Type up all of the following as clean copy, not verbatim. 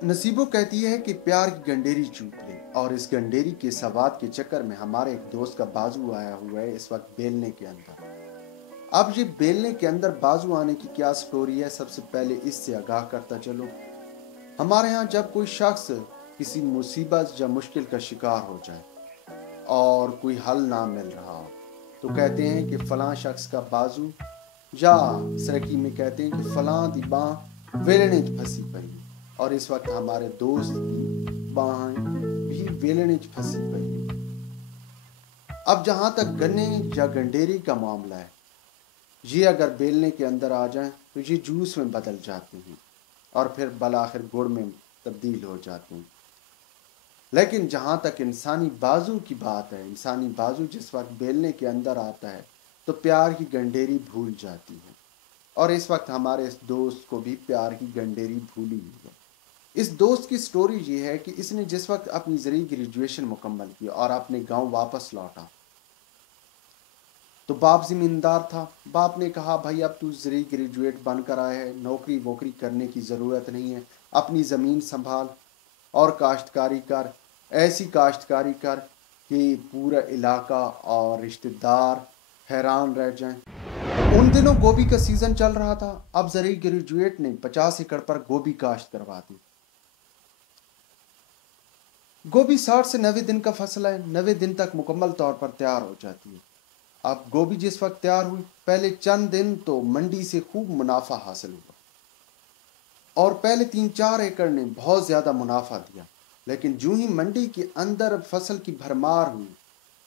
नसीबो कहती है कि प्यार की गंडेरी चूप ले और इस गंडेरी के सवाद के चक्कर में हमारे एक दोस्त का बाजू आया हुआ है इस वक्त बेलने के अंदर। अब ये बेलने के अंदर बाजू आने की क्या स्टोरी है, सबसे पहले इससे आगाह करता चलो। हमारे यहाँ जब कोई शख्स किसी मुसीबत या मुश्किल का शिकार हो जाए और कोई हल ना मिल रहा हो तो कहते हैं कि फलां शख्स का बाजू, या सरकी में कहते हैं कि फलां दी बाँ वेलने च फंसी पई। और इस वक्त हमारे दोस्त की बाहें भी वेलने च फंसी पई। अब जहाँ तक गन्ने या गंडेरी का मामला है, ये अगर बेलने के अंदर आ जाएं तो ये जूस में बदल जाते हैं और फिर बलाखिर गुड़ में तब्दील हो जाते हैं। लेकिन जहाँ तक इंसानी बाजू की बात है, इंसानी बाजू जिस वक्त बेलने के अंदर आता है तो प्यार की गंडेरी भूल जाती है। और इस वक्त हमारे इस दोस्त को भी प्यार की गंडेरी भूली हुई है। इस दोस्त की स्टोरी ये है कि इसने जिस वक्त अपनी ज़री ग्रेजुएशन मुकम्मल की और अपने गांव वापस लौटा तो बाप ज़मींदार था। बाप ने कहा, भाई अब तू ज़री ग्रेजुएट बन कर आया है, नौकरी वोकरी करने की ज़रूरत नहीं है, अपनी ज़मीन संभाल और काश्तकारी कर, ऐसी काश्तकारी कर कि पूरा इलाका और रिश्तेदार हैरान रह जाएं। उन दिनों गोभी का सीज़न चल रहा था। अब ज़री ग्रेजुएट ने 50 एकड़ पर गोभी काश्त करवा दी। गोभी 60 से 90 दिन का फसल है, 90 दिन तक मुकम्मल तौर पर तैयार हो जाती है। अब गोभी जिस वक्त तैयार हुई, पहले चंद दिन तो मंडी से खूब मुनाफा हासिल हुआ और पहले 3-4 एकड़ ने बहुत ज़्यादा मुनाफा दिया। लेकिन जो ही मंडी के अंदर फसल की भरमार हुई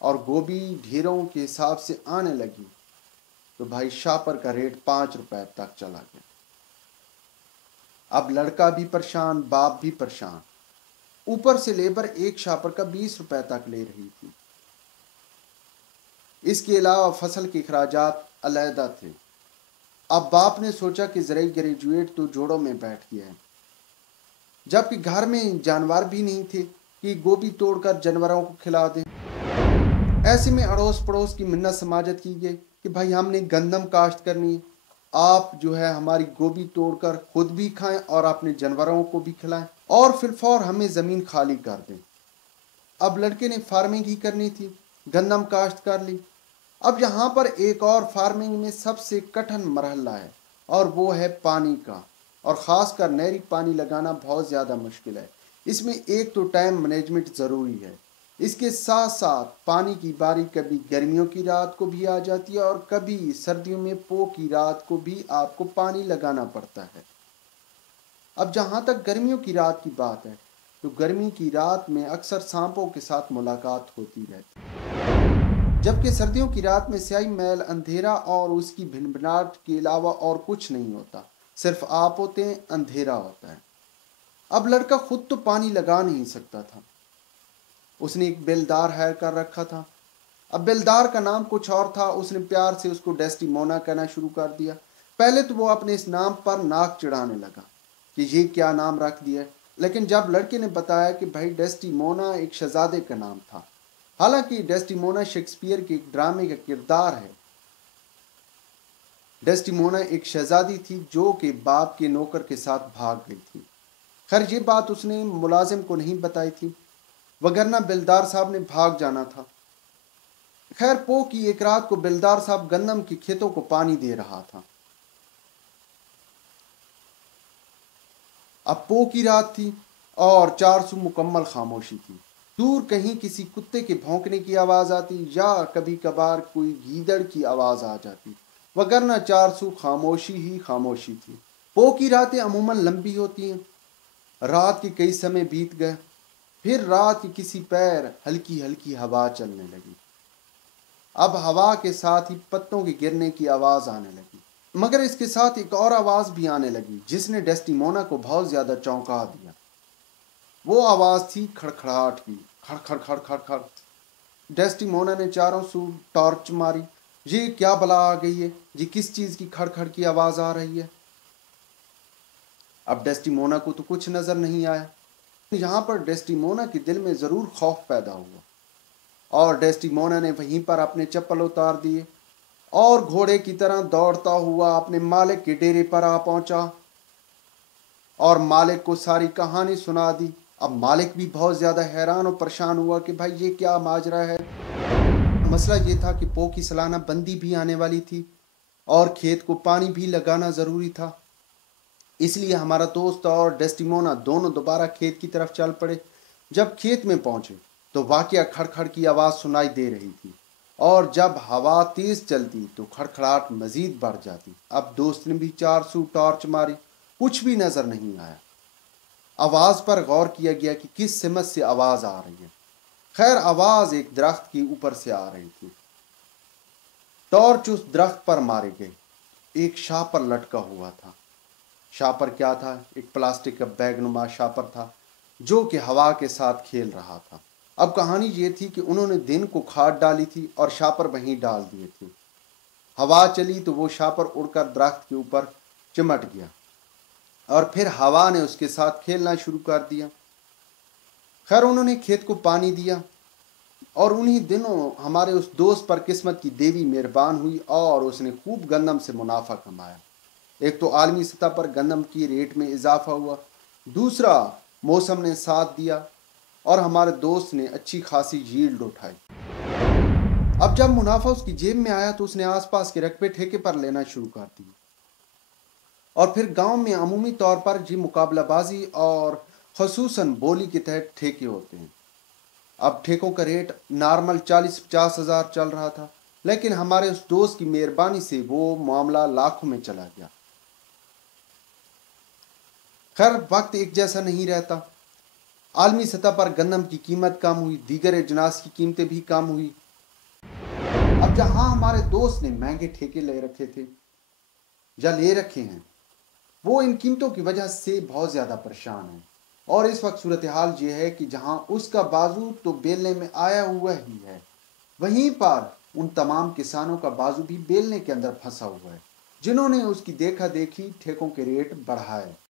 और गोभी ढेरों के हिसाब से आने लगी तो भाई शापर का रेट 5 रुपए तक चला गया। अब लड़का भी परेशान, बाप भी परेशान, ऊपर से लेबर एक शापर का 20 रुपए तक ले रही थी। इसके अलावा फसल के अखराजात अलहदा थे। अब बाप ने सोचा कि ज़रा ग्रेजुएट तो जोड़ों में बैठ गया है, जबकि घर में जानवर भी नहीं थे कि गोभी तोड़कर जानवरों को खिला दें। ऐसे में अड़ोस पड़ोस की मिन्नत समाजत की गई कि भाई हमने गंदम काश्त करनी है, आप जो है हमारी गोभी तोड़कर खुद भी खाएं और अपने जानवरों को भी खिलाएं और फिलफौर हमें ज़मीन खाली कर दें। अब लड़के ने फार्मिंग ही करनी थी, गंदम काश्त कर ली। अब यहाँ पर एक और फार्मिंग में सबसे कठिन मरहला है और वो है पानी का, और ख़ासकर नहरी पानी लगाना बहुत ज़्यादा मुश्किल है। इसमें एक तो टाइम मैनेजमेंट ज़रूरी है, इसके साथ साथ पानी की बारी कभी गर्मियों की रात को भी आ जाती है और कभी सर्दियों में पो की रात को भी आपको पानी लगाना पड़ता है। अब जहाँ तक गर्मियों की रात की बात है तो गर्मी की रात में अक्सर सांपों के साथ मुलाकात होती रहती है, जबकि सर्दियों की रात में स्याही मैल अंधेरा और उसकी भिनभिनाहट के अलावा और कुछ नहीं होता, सिर्फ आप होते हैं, अंधेरा होता है। अब लड़का खुद तो पानी लगा नहीं सकता था, उसने एक बेलदार हायर कर रखा था। अब बेलदार का नाम कुछ और था, उसने प्यार से उसको डेस्टिमोना कहना शुरू कर दिया। पहले तो वो अपने इस नाम पर नाक चिढ़ाने लगा कि ये क्या नाम रख दिया, लेकिन जब लड़के ने बताया कि भाई डेस्टिमोना एक शहजादे का नाम था, हालांकि डेस्टिमोना शेक्सपियर के एक ड्रामे का किरदार है। डेस्टिमोना एक शहजादी थी जो कि बाप के नौकर के साथ भाग गई थी। खैर ये बात उसने मुलाजिम को नहीं बताई थी, वगरना बेलदार साहब ने भाग जाना था। खैर पो की एक रात को बेलदार साहब गंदम के खेतों को पानी दे रहा था। अब पो की रात थी और 400 मुकम्मल खामोशी थी। दूर कहीं किसी कुत्ते के भौंकने की आवाज़ आती या कभी कभार कोई गीदड़ की आवाज़ आ जाती, वगरना 400 खामोशी ही खामोशी थी। पो की रातें अमूमन लंबी होती हैं। रात के कई समय बीत गए, फिर रात की किसी पैर हल्की हल्की हवा चलने लगी। अब हवा के साथ ही पत्तों के गिरने की आवाज़ आने लगी, मगर इसके साथ एक और आवाज़ भी आने लगी जिसने डेस्टिमोना को बहुत ज़्यादा चौंका दिया। वो आवाज़ थी खड़खड़ाहट की, खड़ खड़ खड़ खड़ खड़। डेस्टिमोना ने चारों सूर टॉर्च मारी, ये क्या बला आ गई है, ये किस चीज़ की खड़खड़ की आवाज़ आ रही है। अब डेस्टिमोना को तो कुछ नज़र नहीं आया। यहाँ पर डेस्टिमोना के दिल में ज़रूर खौफ पैदा हुआ और डेस्टिमोना ने वहीं पर अपने चप्पल उतार दिए और घोड़े की तरह दौड़ता हुआ अपने मालिक के डेरे पर आ पहुंचा اور مالک کو ساری کہانی سنا دی۔ اب مالک بھی بہت زیادہ حیران اور پریشان ہوا کہ بھائی یہ کیا ماجرا ہے۔ مسئلہ یہ تھا کہ پو کی سالانہ بندی بھی آنے والی تھی اور کھیت کو پانی بھی لگانا ضروری تھا۔ اس لیے ہمارا دوست اور ڈیسٹیمونا دونوں دوبارہ کھیت کی طرف چل پڑے۔ جب کھیت میں پہنچے تو واقعہ کھڑکھڑ کی آواز سنائی دے رہی تھی، اور جب ہوا تیز چلتی تو کھڑکھڑاہٹ مزید بڑھ جاتی۔ اب دوست نے بھی 400 ٹارچ ماری، کچھ بھی نظر نہیں آیا۔ آواز پر غور کیا گیا کہ کس سمت سے آواز آ رہی ہے۔ خیر آواز ایک درخت کے اوپر سے آ رہی تھی۔ ٹارچ اس درخت پر مارے گئے، ایک شاپر لٹکا ہوا تھا۔ شاپر کیا تھا؟ ایک پلاسٹک کا بیگ نما شاپر تھا جو کہ ہوا کے ساتھ کھیل رہا تھا۔ اب کہانی یہ تھی کہ انہوں نے دن کو کھاد ڈالی تھی اور شاپر وہیں ڈال دیے تھے۔ ہوا چلی تو وہ شاپر اڑ کر درخت کے اوپر چمٹ گیا اور پھر ہوا نے اس کے ساتھ کھیلنا شروع کر دیا۔ خیر انہوں نے کھیت کو پانی دیا اور انہی دنوں ہمارے اس دوست پر قسمت کی دیوی مہربان ہوئی اور اس نے خوب گندم سے منافع کمایا۔ ایک تو عالمی سطح پر گندم کی ریٹ میں اضافہ ہوا، دوسرا موسم نے ساتھ دیا اور ہمارے دوست نے اچھی خاصی ییلڈ اٹھائی۔ اب جب منافع اس کی جیب میں آیا تو اس نے آس پاس کے رقبے ٹھیکے پر لینا شروع کر دی، اور پھر گاؤں میں عمومی طور پر مقابلہ بازی اور خصوصاً بولی کے تحت ٹھیکے ہوتے ہیں۔ اب ٹھیکوں کا ریٹ نارمل 40-50 ہزار چل رہا تھا، لیکن ہمارے اس دوست کی مہربانی سے وہ معاملہ لاکھوں میں چلا گیا۔ خیر وقت ایک جیسا نہیں رہتا، عالمی سطح پر گندم کی قیمت کم ہوئی، دیگر اجناس کی قیمتیں بھی کم ہوئی۔ اب جہاں ہمارے دوست نے مہنگے ٹھیکے لے رکھے تھے یا لے رکھے ہیں، وہ ان قیمتوں کی وجہ سے بہت زیادہ پریشان ہیں، اور اس وقت صورتحال یہ ہے کہ جہاں اس کا بازو تو بیلنے میں آیا ہوا ہی ہے، وہیں پر ان تمام کسانوں کا بازو بھی بیلنے کے اندر پھنسا ہوا ہے جنہوں نے اس کی دیکھا دیکھی ٹھیکوں کے ریٹ بڑھائے۔